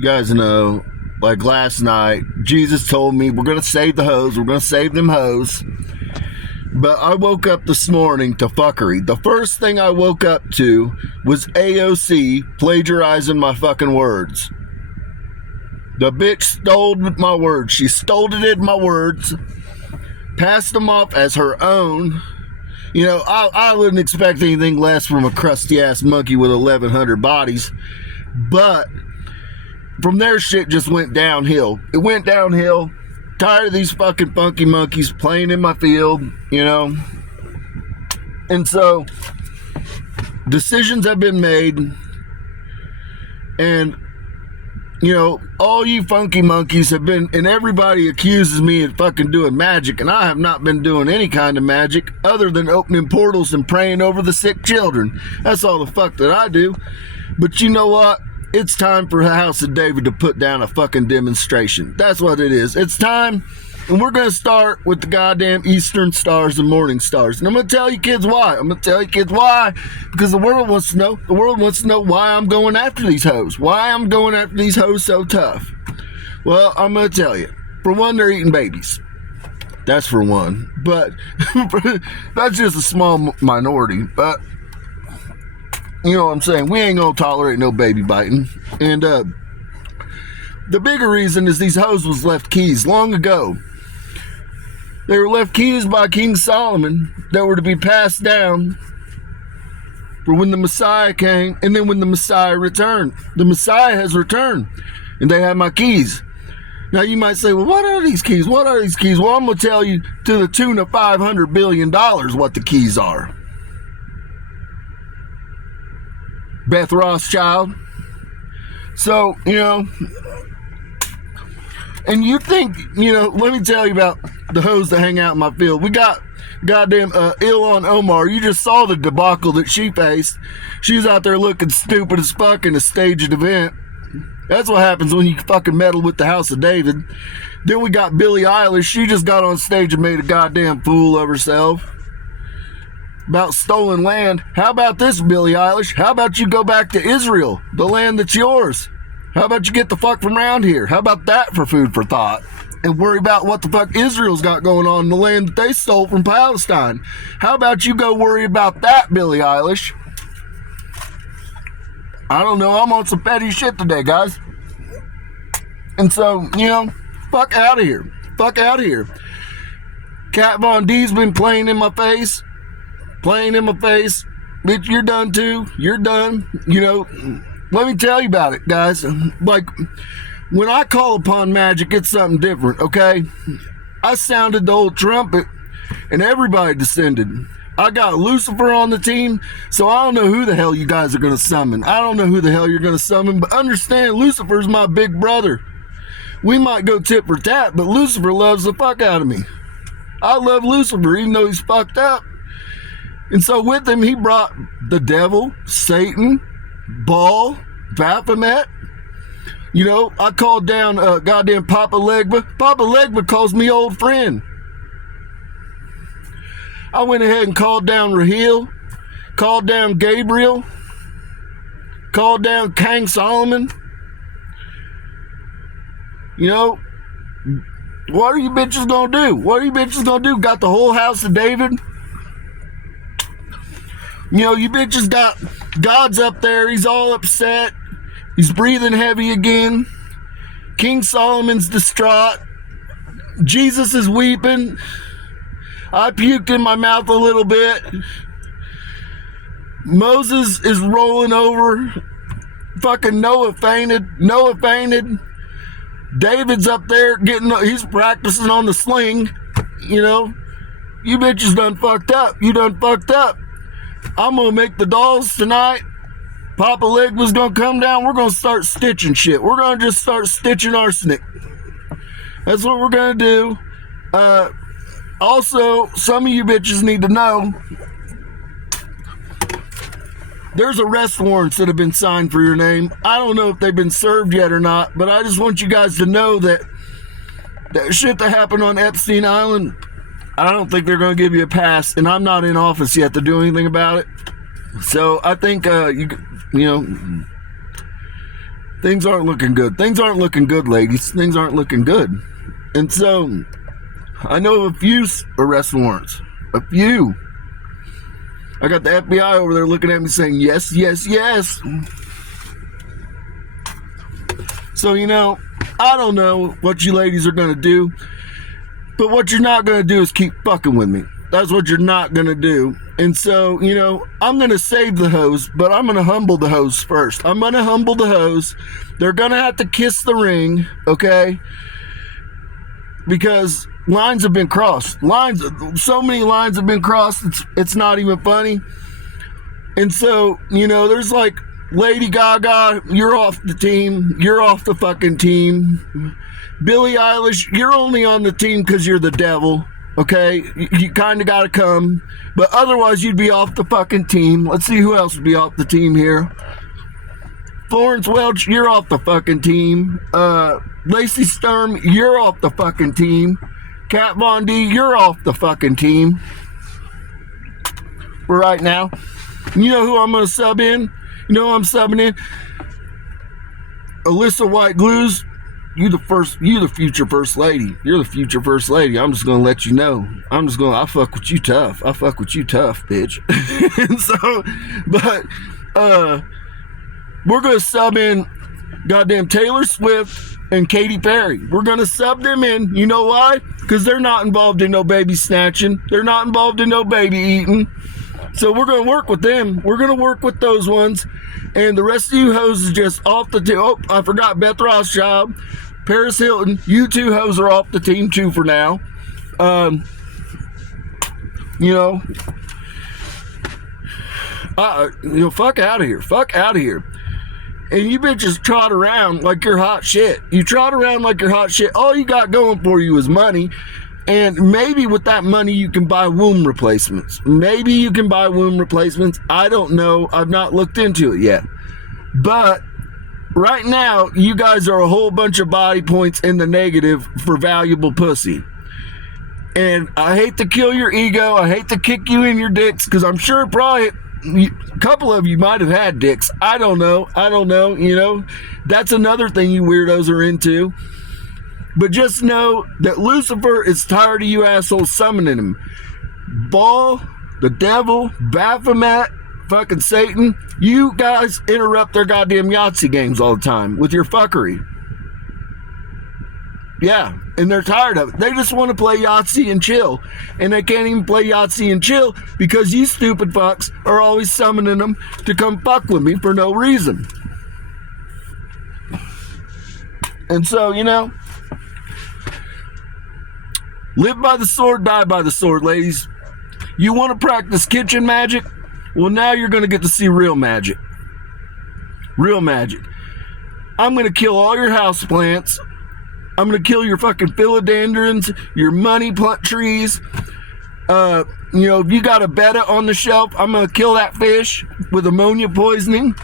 you guys know, like last night, Jesus told me we're going to save the hoes. We're going to save them hoes. But I woke up this morning to fuckery. The first thing I woke up to was AOC plagiarizing my fucking words. The bitch stole my words. She stole my words, passed them off as her own. You know, I wouldn't expect anything less from a crusty ass monkey with 1,100 bodies. But from there, shit just went downhill. It went downhill. Tired of these fucking funky monkeys playing in my field, you know. And so, decisions have been made. And, you know, all you funky monkeys have been, and everybody accuses me of fucking doing magic. And I have not been doing any kind of magic other than opening portals and praying over the sick children. That's all the fuck that I do. But you know what? It's time for the House of David to put down a fucking demonstration. That's what it is. It's time. And we're going to start with the goddamn Eastern Stars and Morning Stars. And I'm going to tell you kids why. Because the world wants to know. The world wants to know why I'm going after these hoes. Why I'm going after these hoes so tough. Well, I'm going to tell you. For one, they're eating babies. That's for one. But that's just a small minority. But you know what I'm saying? We ain't gonna tolerate no baby biting. And the bigger reason is these hoes was left keys long ago. They were left keys by King Solomon that were to be passed down for when the Messiah came, and then when the Messiah returned. The Messiah has returned, and they have my keys. Now you might say, well, what are these keys? What are these keys? Well, I'm gonna tell you to the tune of $500 billion what the keys are. Beth Rothschild. So, you know, and you think, you know, let me tell you about the hoes that hang out in my field. We got goddamn Ilhan Omar. You just saw the debacle that she faced. She's out there looking stupid as fuck in a staged event. That's what happens when you fucking meddle with the House of David. Then we got Billie Eilish. She just got on stage and made a goddamn fool of herself about stolen land. How about this, Billie Eilish? How about you go back to Israel, the land that's yours? How about you get the fuck from around here? How about that for food for thought? And worry about what the fuck Israel's got going on in the land that they stole from Palestine. How about you go worry about that, Billie Eilish? I don't know. I'm on some petty shit today, guys. And so, you know, fuck out of here. Fuck out of here. Kat Von D's been playing in my face. Bitch, you're done too. You're done. You know, let me tell you about it, guys. Like, when I call upon magic, it's something different, okay? I sounded the old trumpet, and everybody descended. I got Lucifer on the team, so I don't know who the hell you guys are going to summon. I don't know who the hell you're going to summon, but understand, Lucifer's my big brother. We might go tit for tat, but Lucifer loves the fuck out of me. I love Lucifer, even though he's fucked up. And so with him, he brought the devil, Satan, Baal, Baphomet. You know, I called down goddamn Papa Legba. Papa Legba calls me old friend. I went ahead and called down Raheel, called down Gabriel, called down Kang Solomon. You know, what are you bitches gonna do? What are you bitches gonna do? Got the whole House of David? You know, you bitches got God's up there. He's all upset. He's breathing heavy again. King Solomon's distraught. Jesus is weeping. I puked in my mouth a little bit. Moses is rolling over. Fucking Noah fainted. David's up there he's practicing on the sling. You know, you bitches done fucked up. You done fucked up. I'm gonna make the dolls tonight. Papa Leg was gonna come down. We're gonna start stitching shit. We're gonna just start stitching arsenic. That's what we're gonna do. Also, some of you bitches need to know there's arrest warrants that have been signed for your name. I don't know if they've been served yet or not, but I just want you guys to know that shit that happened on Epstein Island, I don't think they're going to give you a pass, and I'm not in office yet to do anything about it. So I think, you know, Things aren't looking good. Things aren't looking good, ladies. Things aren't looking good. And so, I know of a few arrest warrants. A few. I got the FBI over there looking at me saying, yes, yes, yes. So, you know, I don't know what you ladies are going to do. But what you're not going to do is keep fucking with me. That's what you're not going to do. And so, you know, I'm going to save the hoes, but I'm going to humble the hoes first. I'm going to humble the hoes. They're going to have to kiss the ring, okay? Because lines have been crossed. So many lines have been crossed, it's not even funny. And so, you know, there's like, Lady Gaga, you're off the team. You're off the fucking team. Billie Eilish, you're only on the team because you're the devil. Okay, you kind of got to come, but otherwise you'd be off the fucking team. Let's see who else would be off the team here. Florence Welch, you're off the fucking team. Lacey Sturm, you're off the fucking team. Kat Von D, you're off the fucking team. For right now. You know who I'm going to sub in? You know who I'm subbing in? Alyssa White Glues. You the future first lady. You're the future first lady. I'm just gonna let you know. I fuck with you tough. I fuck with you tough, bitch. And so, but we're gonna sub in goddamn Taylor Swift and Katy Perry. We're gonna sub them in. You know why? Because they're not involved in no baby snatching. They're not involved in no baby eating. So we're gonna work with them. We're gonna work with those ones. And the rest of you hoes is just off the team. Oh, I forgot Beth Rothschild, Paris Hilton. You two hoes are off the team too for now. You know, fuck out of here. Fuck out of here. And you bitches trot around like you're hot shit. You trot around like you're hot shit. All you got going for you is money. And maybe with that money you can buy womb replacements. Maybe you can buy womb replacements. I don't know. I've not looked into it yet. But right now, you guys are a whole bunch of body points in the negative for valuable pussy. And I hate to kill your ego. I hate to kick you in your dicks because I'm sure probably a couple of you might have had dicks. I don't know. You know, that's another thing you weirdos are into. But just know that Lucifer is tired of you assholes summoning him. Baal, the devil, Baphomet, fucking Satan, you guys interrupt their goddamn Yahtzee games all the time with your fuckery. Yeah, and they're tired of it. They just want to play Yahtzee and chill. And they can't even play Yahtzee and chill because you stupid fucks are always summoning them to come fuck with me for no reason. And so, you know, live by the sword, die by the sword, ladies. You want to practice kitchen magic? Well, now you're going to get to see real magic. Real magic. I'm going to kill all your house plants. I'm going to kill your fucking philodendrons, your money plant trees. You know, if you got a betta on the shelf, I'm going to kill that fish with ammonia poisoning.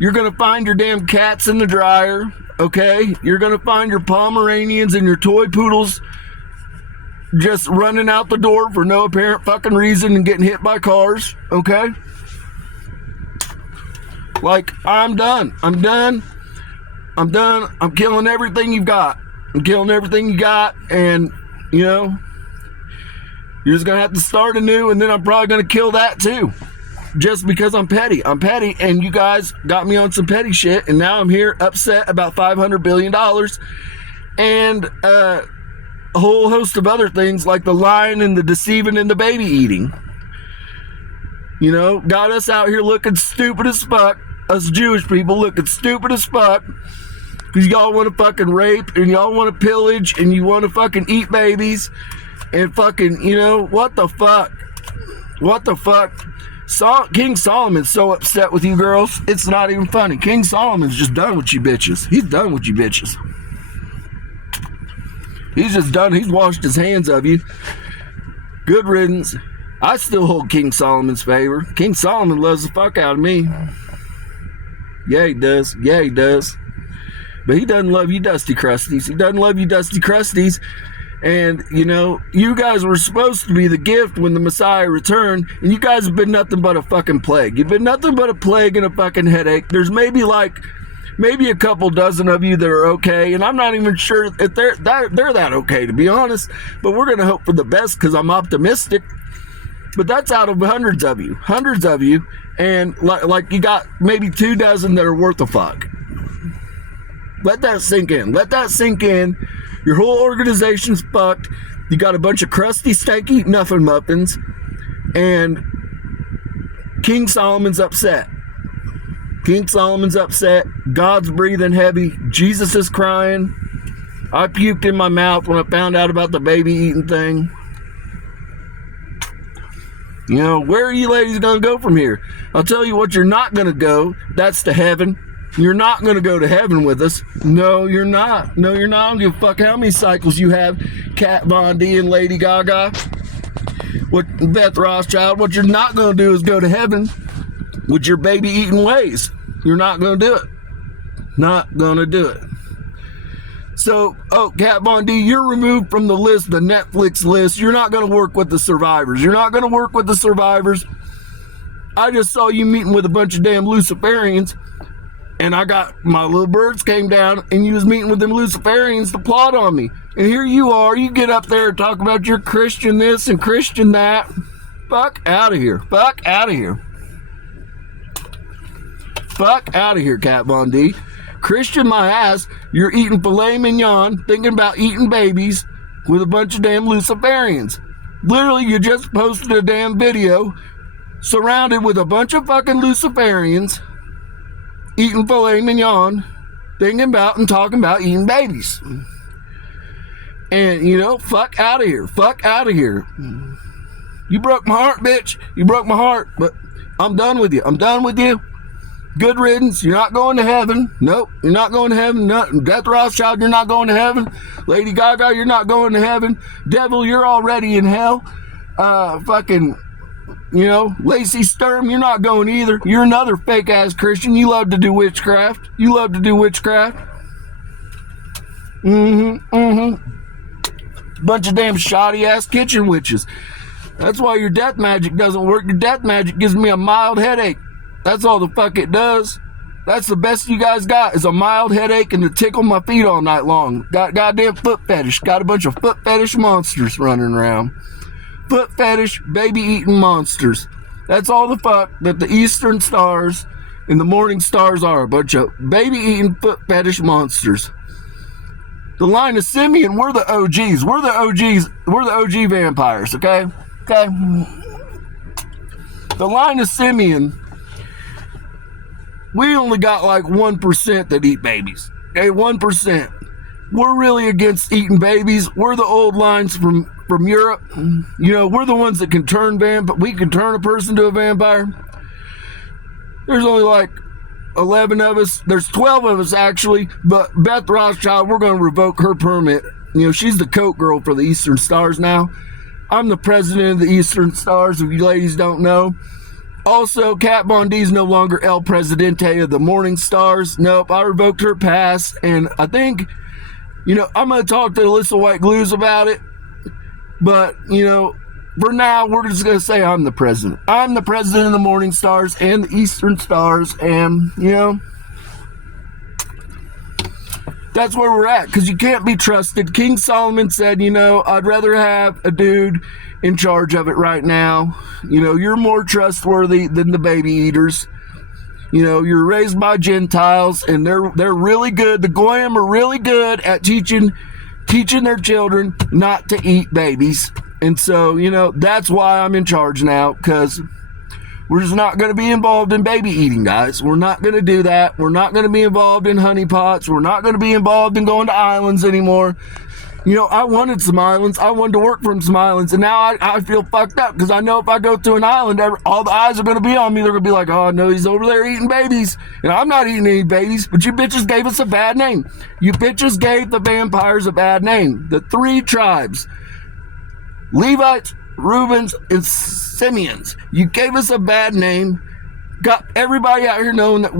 You're going to find your damn cats in the dryer, okay? You're going to find your Pomeranians and your toy poodles just running out the door for no apparent fucking reason and getting hit by cars, okay? Like, I'm done. I'm killing everything you've got. And, you know, you're just gonna have to start anew, and then I'm probably gonna kill that too. Just because I'm petty. And you guys got me on some petty shit, and now I'm here upset about $500 billion. And, a whole host of other things like the lying and the deceiving and the baby eating. You know, got us out here looking stupid as fuck. Us Jewish people looking stupid as fuck. Because y'all want to fucking rape and y'all want to pillage and you want to fucking eat babies. And fucking, you know, what the fuck? What the fuck? King Solomon's so upset with you girls. It's not even funny. King Solomon's just done with you bitches. He's done with you bitches. He's just done. He's washed his hands of you. Good riddance. I still hold King Solomon's favor. King Solomon loves the fuck out of me. Yeah, he does. But he doesn't love you dusty crusties. And, you know, you guys were supposed to be the gift when the Messiah returned, and you guys have been nothing but a fucking plague. You've been nothing but a plague and a fucking headache. There's maybe like maybe a couple dozen of you that are okay, and I'm not even sure if they're that okay, to be honest, but we're going to hope for the best because I'm optimistic. But that's out of hundreds of you, and like you got maybe 2 dozen that are worth a fuck. Let that sink in. Your whole organization's fucked. You got a bunch of crusty, stanky muffins, and King Solomon's upset. God's breathing heavy. Jesus is crying. I puked in my mouth when I found out about the baby eating thing. You know, where are you ladies going to go from here? I'll tell you what, you're not going to go. That's to heaven. You're not going to go to heaven with us. No, you're not. I don't give a fuck how many cycles you have, Kat Von D and Lady Gaga. Beth Rothschild, what you're not going to do is go to heaven with your baby eating ways. You're not going to do it. Not going to do it. So, Kat Von D, you're removed from the list, the Netflix list. You're not going to work with the survivors. I just saw you meeting with a bunch of damn Luciferians, and I got my little birds came down, and you was meeting with them Luciferians to plot on me. And here you are, you get up there and talk about your Christian this and Christian that. Fuck out of here, Kat Von D. Christian my ass, you're eating filet mignon, thinking about eating babies with a bunch of damn Luciferians. Literally, you just posted a damn video surrounded with a bunch of fucking Luciferians eating filet mignon, thinking about and talking about eating babies. And, you know, fuck out of here. You broke my heart, bitch. You broke my heart, but I'm done with you. Good riddance. You're not going to heaven. Nope, you're not going to heaven. Beth Rothschild, you're not going to heaven. Lady Gaga, you're not going to heaven. Devil, you're already in hell. Lacey Sturm, you're not going either. You're another fake ass Christian. You love to do witchcraft. Bunch of damn shoddy ass kitchen witches. That's why your death magic doesn't work. Your death magic gives me a mild headache. That's all the fuck it does. That's the best you guys got, is a mild headache and to tickle my feet all night long. Got goddamn foot fetish. Got a bunch of foot fetish monsters running around. Foot fetish, baby eating monsters. That's all the fuck that the Eastern Stars and the Morning Stars are. A bunch of baby eating foot fetish monsters. The line of Simeon, we're the OGs. We're the OG vampires, okay? The line of Simeon, we only got like 1% that eat babies. Okay, 1%. We're really against eating babies. We're the old lines from Europe. You know, we're the ones that can turn we can turn a person to a vampire. There's only like 11 of us. There's 12 of us actually, but Beth Rothschild, we're going to revoke her permit. You know, she's the coat girl for the Eastern Stars now. I'm the president of the Eastern Stars, if you ladies don't know. Also, Kat Von D is no longer El Presidente of the Morning Stars. Nope, I revoked her pass, and I think, you know, I'm going to talk to Alyssa White Glues about it, but, you know, for now, we're just going to say I'm the president. I'm the president of the Morning Stars and the Eastern Stars, and, you know, that's where we're at, because you can't be trusted. King Solomon said, you know, I'd rather have a dude in charge of it right now. You know, you're more trustworthy than the baby eaters. You know, you're raised by Gentiles, and they're really good. The Goyim are really good at teaching their children not to eat babies. And so, you know, that's why I'm in charge now, because we're just not going to be involved in baby eating, guys. We're not going to do that. We're not going to be involved in honeypots. We're not going to be involved in going to islands anymore. You know, I wanted some islands. I wanted to work from some islands, and now I feel fucked up, because I know if I go to an island, all the eyes are going to be on me. They're going to be like, oh, no, he's over there eating babies. And I'm not eating any babies, but you bitches gave us a bad name. You bitches gave the vampires a bad name. The 3 tribes, Levites, Reubens, and Simeons. You gave us a bad name. Got everybody out here knowing that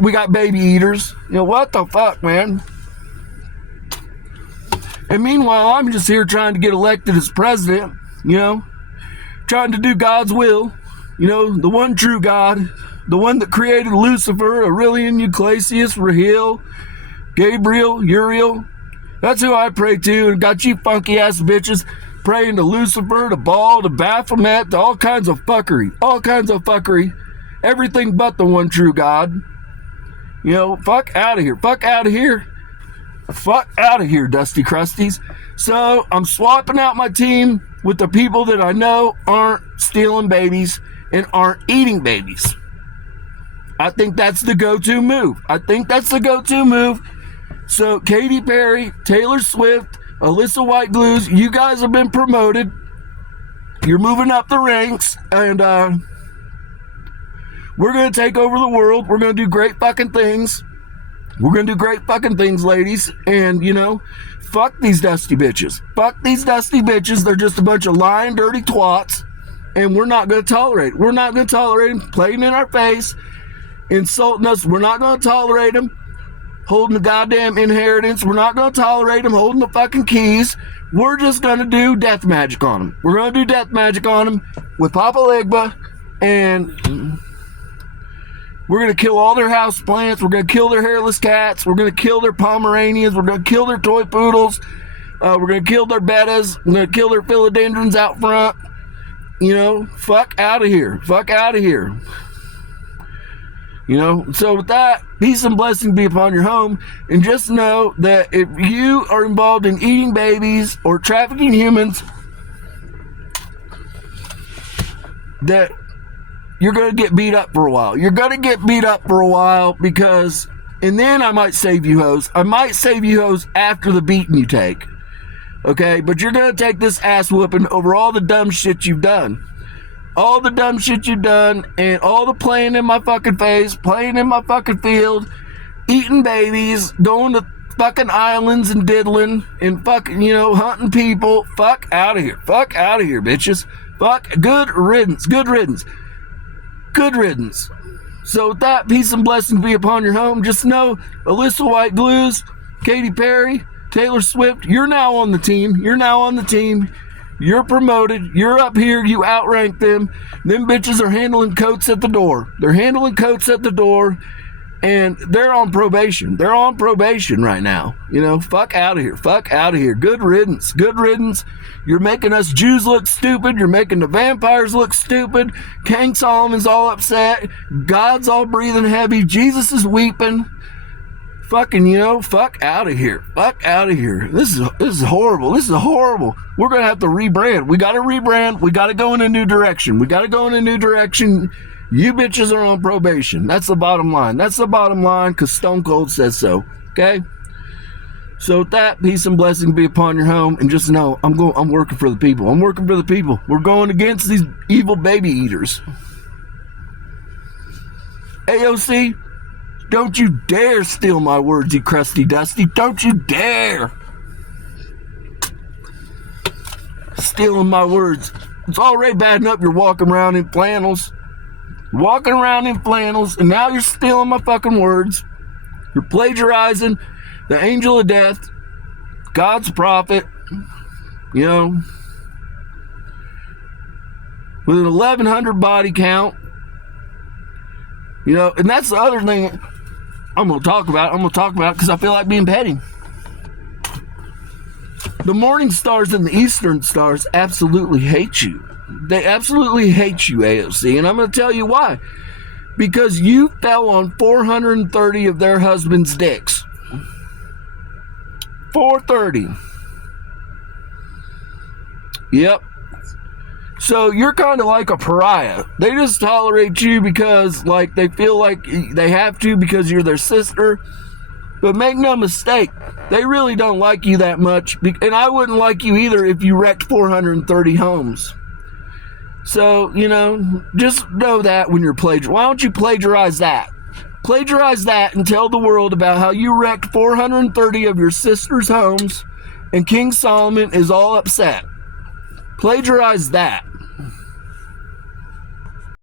we got baby eaters. You know, what the fuck, man? And meanwhile, I'm just here trying to get elected as president, you know, trying to do God's will, you know, the one true God, the one that created Lucifer, Aurelian, Euclasius, Rahil, Gabriel, Uriel. That's who I pray to, and got you funky ass bitches praying to Lucifer, to Baal, to Baphomet, to all kinds of fuckery. All kinds of fuckery. Everything but the one true God. You know, fuck out of here. Fuck out of here. Fuck out of here, Dusty Crusties. So I'm swapping out my team with the people that I know aren't stealing babies and aren't eating babies. I think that's the go-to move. So Katy Perry, Taylor Swift, Alyssa White Glues, you guys have been promoted. You're moving up the ranks, and we're going to take over the world. We're going to do great fucking things. We're going to do great fucking things, ladies. And, you know, fuck these dusty bitches. Fuck these dusty bitches. They're just a bunch of lying, dirty twats. And we're not going to tolerate it. We're not going to tolerate them playing in our face, insulting us. We're not going to tolerate them holding the goddamn inheritance. We're not going to tolerate them holding the fucking keys. We're just going to do death magic on them. We're going to do death magic on them with Papa Legba, and we're going to kill all their house plants. We're going to kill their hairless cats. We're going to kill their Pomeranians. We're going to kill their toy poodles. We're going to kill their bettas. We're going to kill their philodendrons out front. You know, fuck out of here. Fuck out of here. You know, so with that, peace and blessing be upon your home. And just know that if you are involved in eating babies or trafficking humans, that you're going to get beat up for a while. You're going to get beat up for a while because, and then I might save you hoes. I might save you hoes after the beating you take. Okay? But you're going to take this ass whooping over all the dumb shit you've done. All the dumb shit you've done, and all the playing in my fucking face, playing in my fucking field, eating babies, going to fucking islands and diddling, and fucking, you know, hunting people. Fuck out of here. Fuck out of here, bitches. Fuck. Good riddance. Good riddance. Good riddance. So with that, peace and blessing be upon your home. Just know, Alyssa White Glues, Katy Perry, Taylor Swift, you're now on the team. You're now on the team. You're promoted. You're up here. You outrank them. Them bitches are handling coats at the door. They're handling coats at the door, and they're on probation. They're on probation right now. You know, fuck out of here. Fuck out of here. Good riddance. Good riddance. You're making us Jews look stupid. You're making the vampires look stupid. Kang Solomon's all upset. God's all breathing heavy. Jesus is weeping. Fucking, you know, fuck out of here. Fuck out of here. This is horrible. This is horrible. We're going to have to rebrand. We got to rebrand. We got to go in a new direction. We got to go in a new direction. You bitches are on probation. That's the bottom line. That's the bottom line because Stone Cold says so. Okay? So with that, peace and blessing be upon your home. And just know, I'm working for the people. I'm working for the people. We're going against these evil baby eaters. AOC, don't you dare steal my words, you crusty dusty. Don't you dare. Stealing my words. It's already bad enough you're walking around in flannels. Walking around in flannels, and now you're stealing my fucking words. You're plagiarizing the angel of death, God's prophet, you know, with an 1,100 body count. You know, and that's the other thing I'm going to talk about. I'm going to talk about because I feel like being petty. The morning stars and the eastern stars absolutely hate you. They absolutely hate you, AOC, and I'm going to tell you why. Because you fell on 430 of their husbands' dicks. 430. Yep. So you're kind of like a pariah. They just tolerate you because, like, they feel like they have to because you're their sister. But make no mistake, they really don't like you that much. And I wouldn't like you either if you wrecked 430 homes. So, you know, just know that when you're plagiarizing. Why don't you plagiarize that? Plagiarize that and tell the world about how you wrecked 430 of your sister's homes and King Solomon is all upset. Plagiarize that.